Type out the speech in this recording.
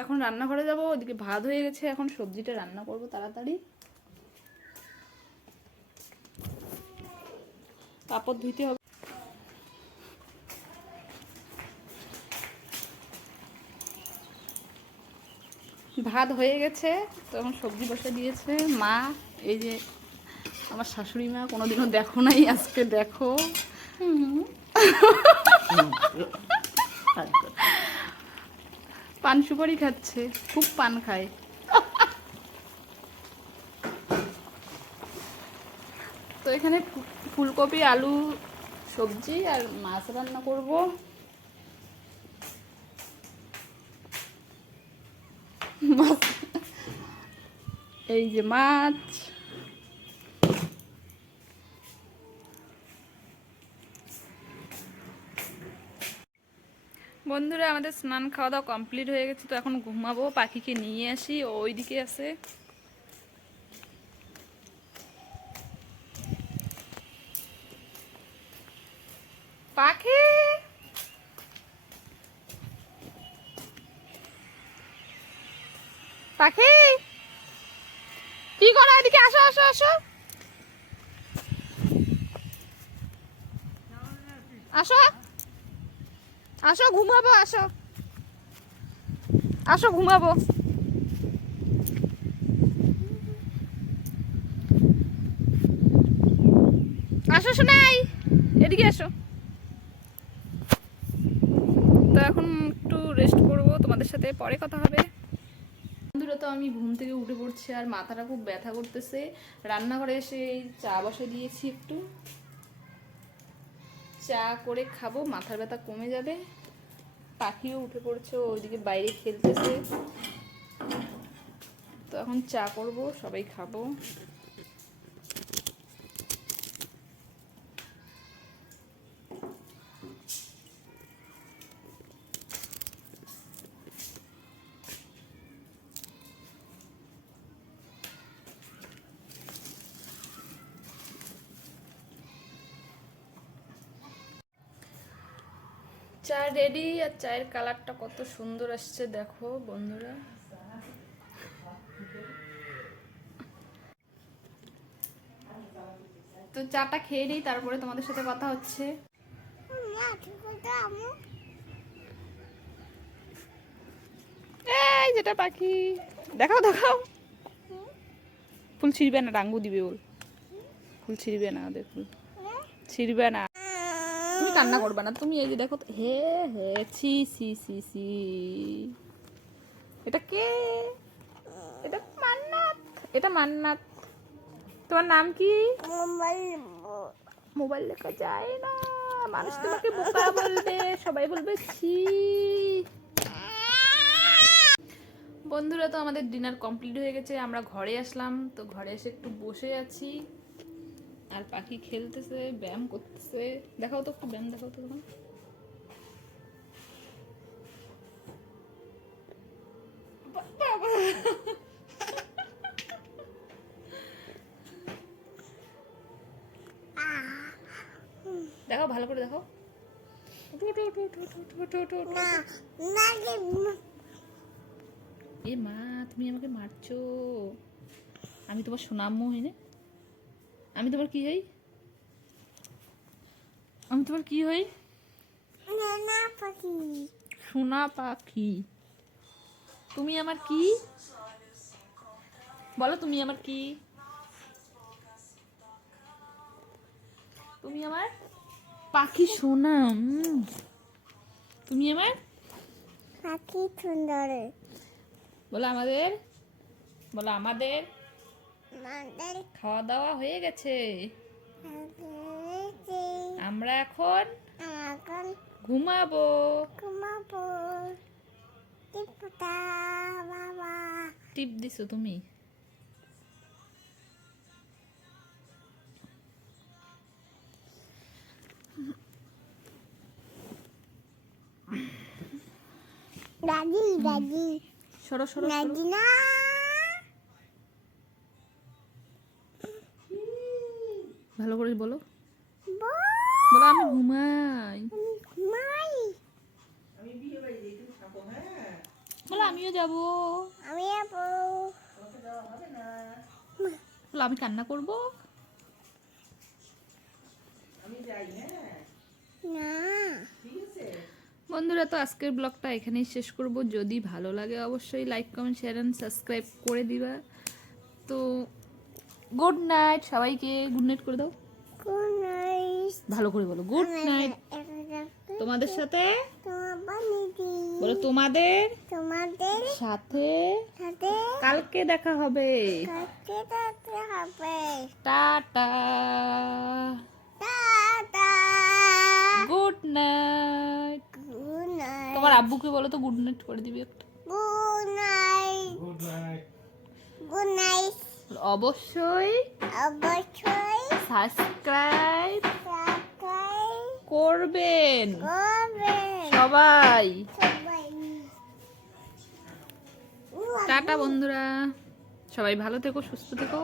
এখন রান্নাঘরে যাব ওদিকে ভাত হয়ে গেছে এখন সবজিটা রান্না করব তাড়াতাড়ি। কাপড় ধুইতে হবে। ভাত হয়ে গেছে তো এখন সবজি বসে দিয়েছে। মা এই যে আমার শাশুড়ি মা কোনোদিনও দেখো নাই আজকে দেখো। পান সুপারি খাচ্ছে, খুব পান খায়। তো এখানে ফুলকপি, আলু, সবজি আর মাছ রান্না করব। এই যে মাছ। বন্ধুরা, আমাদের স্নান খাওয়া দাওয়া কমপ্লিট হয়ে গেছে, তো এখন ঘুমাবো, পাখিকে নিয়ে আসি, ও ওইদিকে আছে। পাখি! পাখি! কি করো এদিকে? আসো আসো আসো। আসো। আসো, ঘুমাবো, আসো। আসো, ঘুমাবো। আসো শোনাই এদিকে আসো। তো এখন একটু রেস্ট করব, তোমাদের সাথে পরে কথা হবে। বন্ধুরা, তো আমি ঘুম থেকে উঠে পড়ছি আর মাথাটা খুব ব্যথা করতেছে। রান্নাঘরে এসে এই চা বসে দিয়েছি একটু। চা করে খাব, মাথার ব্যথা কমে যাবে। পাখিও উঠে পড়ছে ওইদিকে বাইরে খেলতেছে। তো এখন চা করব, সবাই খাব। চা রেডি আর চায়ের কালারটা কত সুন্দর আসছে, দেখো বন্ধুরা। তো চাটা খেয়ে নিই, তারপরে তোমাদের সাথে কথা হচ্ছে। এই যেটা পাখি, দেখাও দেখাও। ফুল ছিঁড়বে না, ডাঙ্গু দিবে ওর ফুল ছিঁড়বে না ফুল ছিঁড়বে না। কান্না করবে না। তুমি এই যে দেখো হে হে ছি ছি ছি ছি। এটা কে? এটা মান্নাত। এটা মান্নাত। তোমার নাম কি? মোবাইল লেখা যায় না। মানুষ তোমাকে বোকা বলবে সবাই বলবে ছি। বন্ধুরা তো আমাদের ডিনার কমপ্লিট হয়ে গেছে। আমরা ঘরে আসলাম তো ঘরে এসে একটু বসে আছি। আর পাখি খেলতেছে, ব্যায়াম করতেছে। দেখাও তো একটু ব্যায়াম দেখাও তো তখন দেখাও, ভালো করে দেখাও। এ মা, তুমি আমাকে মারছো। আমি তোমার সোনাম হই আমি তোমার কি হই? আমি তোমার কি হই? সোনা পাখি। তুমি আমার কি? বলো তুমি আমার কি? তুমি আমার পাখি সোনা তুমি আমার পাখি সুন্দর। বলো আমাদের বলো আমাদের আমাদের। খাওয়া দাওয়া হয়ে গেছে। আমরা এখন ঘুমাবো। ঘুমাবো। টিপ দিছো তুমি? দাদি দাদি সরো সরো। দাদি না ভালো করে বলো। বল, বলো আমি ঘুমাই। ঘুমাই। বলো আমিও যাব। আমি যাব। বলো আমি কান্না করব? না। বন্ধুরা তো আজকের ব্লগটা এখানেই শেষ করব। যদি ভালো লাগে অবশ্যই like comment share and subscribe করে দিবা। তো গুড নাইট সবাইকে গুড নাইট করে দাও। কোন নাইস ভালো করে বলো গুড নাইট তোমাদের সাথে? বলো তোমাদের? তোমাদের সাথে? সাথে? কালকে দেখা হবে। কাছে থাকতে হবে। Tata. Tata. Good night good night তোমার আব্বুকে বলো তো গুড নাইট করে দিবি একটা। গুড নাইট গুড নাইট অবশ্যই অবশ্যই সাবস্ক্রাইব করবেন। সবাই। টাটা বন্ধুরা। সবাই ভালো থেকো সুস্থ থেকো।